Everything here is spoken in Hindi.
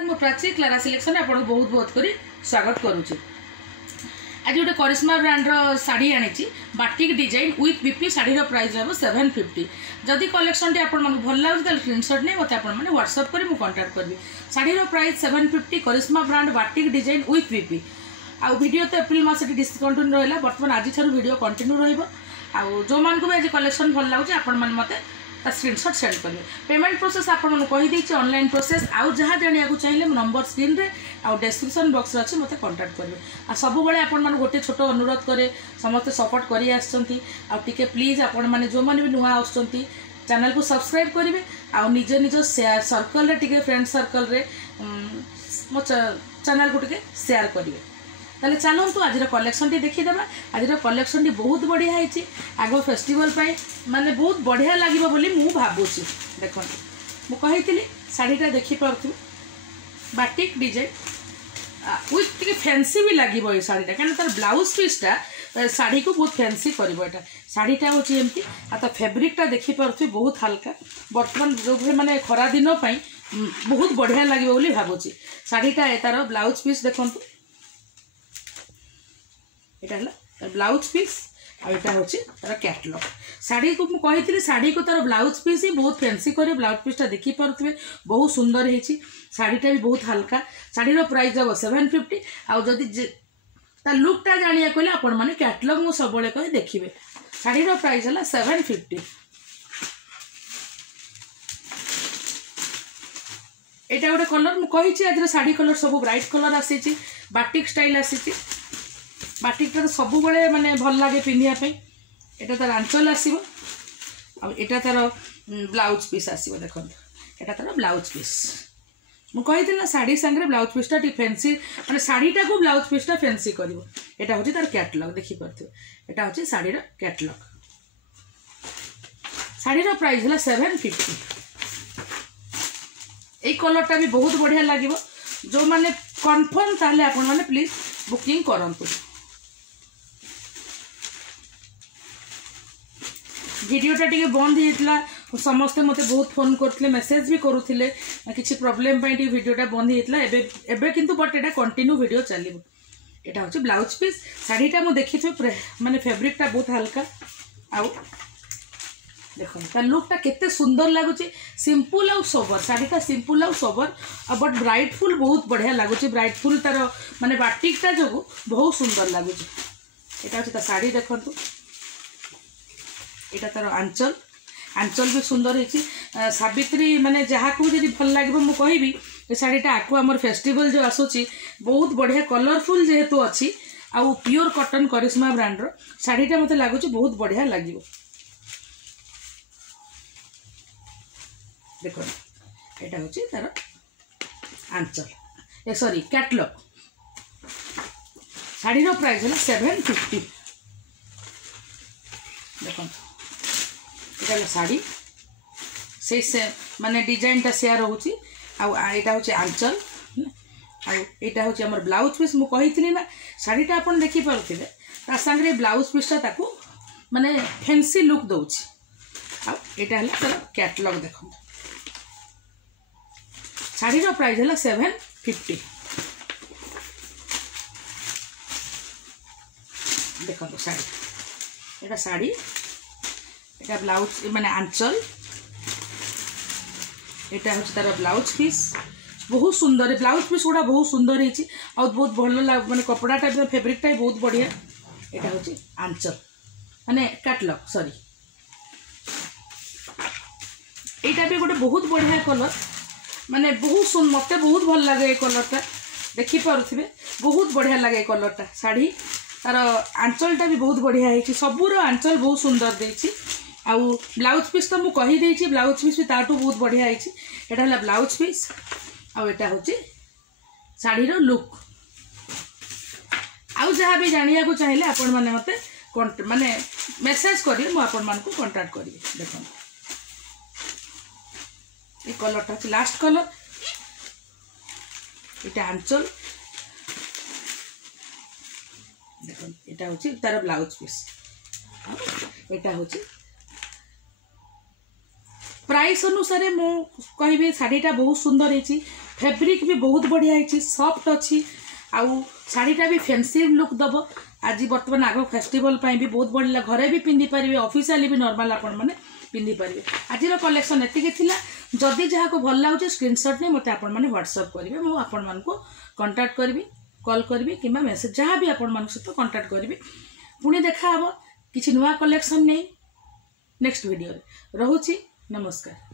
मो प्राची क्लारा सिलेक्शन आपको बहुत बहुत करी स्वागत करुच्ची। आज गोटे करिश्मा ब्रांड शाढ़ी आनी batik design with BP sari price रहा 750। जदि कलेक्शन टी आपको भल लगे स्क्रीनशॉट नहीं मत आपने व्हाट्सअप कर कांटेक्ट करी। Sari price 750 Karishma brand batik design with BP. आउ वीडियो तो एप्रिल मास डिस्कंटिन्यू रहा बर्तमान आज वीडियो कंटिन्यू रहा। जो मान को भी आज कलेक्शन भल लगे आपण मैंने मत स्क्रीनशॉट सेंड करेंगे। पेमेंट प्रोसेस आपको कहीदे ऑनलाइन प्रोसेस आउ जहाँ जाना चाहिए नंबर स्क्रीन रे आउ डिस्क्रिप्शन बॉक्स अच्छे मत कांटेक्ट करेंगे। आ सब बड़े आपण मैंने गोटे छोट अनुरोध करे समस्ते सपोर्ट करी आके प्लीज आपण मैंने जो मैंने भी नुआ आसुँच चैनल को सब्सक्राइब करेंगे आ निज निज शेयर सर्कल रे फ्रेंड सर्कल रे मो चैनल को शेयर करेंगे। ताले चलतु आज कलेक्शन टी देखीदे। आज कलेक्शन टी बहुत बढ़िया है। आग फेस्टिवल माने बहुत बढ़िया लगे बोली मु भावुची। देख मुझे शाढ़ीटा देखिपे बाटिक डिजाइन विथ फैंसी भी लगे ये शाढ़ीटा क्या तार ब्लाउज पीसटा शाढ़ी को बहुत फैंसी कर शाढ़ीटा हूँ एमती आ फैब्रिकटा देखिपे बहुत हल्का बर्तमान जो मैंने खरा दिन बहुत बढ़िया लगे बोली भावुची। शाढ़ीटा तार ब्लाउज पीस देखु यहाँ ब्लाउज पीस आटा हूँ तार कैटलॉग। शाढ़ी को मुझे शाढ़ी को तार ब्लाउज पीस ही बहुत फैंसी करे ब्लाउज पीसटा देखिपे बहुत सुंदर है। शाढ़ीटा भी बहुत हल्का। शाढ़ीर प्राइस हम 750। आउ जदि तार लुकटा जाना कहले आपण मैंने कैटलॉग मुझे सब कहे देखिए। शाढ़ीर प्राइस है 750। यहाँ गोटे कलर मुझे आज शाढ़ी कलर सब ब्राइट कलर आसी बाटिक स्टाइल आसी। बाटिकटा तो सब बड़े माने भल लगे पिंधापी। यहाँ तार आंचल आसो आटा तार ब्लाउज पीस आसो। देखो यहाँ तार ब्लाउज पीस मुझे ना शाढ़ी सांगे ब्लाउज पीसटा टी फैंसी माने शाढ़ीटा को ब्लाउज पीसटा फैंसी कर। यहाँ हूँ तार कैटलॉग देखिपे। यहाँ हूँ शाढ़ीर कैटलॉग। शाढ़ीर प्राइस है 750। ये कलरटा भी बहुत बढ़िया लगे। जो मैंने कन्फर्म ताले आपण मैंने प्लीज बुकिंग करंतु। वीडियोटा टी बंद होता समस्ते मते बहुत फोन करते मेसेज भी करुले किसी प्रोब्लेम वीडियोटा बंद होता एबे किंतु बट एटा कंटिन्यू वीडियो चलो। यहाँ हूँ ब्लाउज पीस। शाढ़ीटा मुझे देखी माने फैब्रिकटा बहुत हल्का आउ देखो तार लुकटा केते सुंदर लगुच। सिंपल आउ सोबर शाढ़ीटा सिंपल आउ सोबर बट ब्राइटफुल बहुत बढ़िया लगुच। ब्राइटफुल तार माने बाटिकटा जो बहुत सुंदर लगुच। यहाँ हूँ शाढ़ी देखु। यहाँ तार आंचल आंचल भी सुंदर है। सावित्री माने जहाँ को भी भल लगे मुझे कहि शाढ़ीटा आकु आमर फेस्टिवल जो आसूची बहुत बढ़िया कलरफुल जेहेतु अच्छी आउ प्योर कॉटन करिश्मा ब्रांड शाढ़ीटा मत लगुच बहुत बढ़िया लगे। देखो यहाँ हूँ तार आंचल सॉरी कैटलॉग। शाढ़ीर प्राइस है 750। देखो ये शाढ़ी से माने डिजाइनटा सेया रोचे। आटा हूँ आंचल आटा हूँ आम ब्लाउज पीस मुझे ना शाढ़ीटा आप देखिपे सांगे ब्लाउज पीसटा ताकू माने फैंसी लुक दौच। आटा तार कैटलॉग देखो। शाढ़ीर प्राइस है 750। देखो शाढ़ी यहाँ शाढ़ी यहाँ ब्लाउज माने आंचल यहाँ हूँ तार ब्लाउज पीस बहुत सुंदर। ब्लाउज पीस गुड़ा बहुत सुंदर है बहुत भल माने कपड़ाटा फैब्रिकटा भी बहुत बढ़िया। यहाँ हूँ आंचल माने कैटलॉग सॉरी। यहाँ भी गोटे बहुत बढ़िया कलर माने बहुत मत बहुत भल लगे ये कलरटा देखिपे बहुत बढ़िया लगे कलरटा। शाढ़ी तार आंचलटा भी बहुत बढ़िया है। सबूर आंचल बहुत सुंदर देछि। आउ ब्लाउज पीस तो मुझे कहीदे ब्लाउज पीस भी ताठू बहुत बढ़िया है। यहाँ है ब्लाउज पीस आटा हूँ शाढ़ीर लुक। आउ जहाँ भी जाना को चाहिए आपण मैंने मत माने मेसेज करेंगे मुझे कांटेक्ट करी। देख ये कलरटा लास्ट कलर। यहाँ आंचल देखो यहाँ हूँ तार ब्लाउज पीस। यहाँ हूँ प्राइस अनुसार मु कहि शाढ़ीटा बहुत सुंदर है। फैब्रिक भी बहुत बढ़िया है, सॉफ्ट अच्छी आउ शाढ़ीटा भी फैंसी लुक दब। आज बर्तमान आग फेस्टिवल भी बहुत बढ़िया, घरे भी पिंधि पारे, ऑफिशियली भी नॉर्मल आपण मैंने पिंधि पारे। आज कलेक्शन एतिक थिला। जदि जहाँ को भल लगे स्क्रीनशॉट नहीं मते आपण मैंने व्हाट्सएप करेंगे, मुझे आपण मानक कांटेक्ट करी, कॉल करी कि मेसेज जहाँ भी आपण मान सहित कांटेक्ट करी। पुणी देखा हम किसी नुआ कलेक्शन नहीं नेक्स्ट वीडियो। रोची नमस्कार।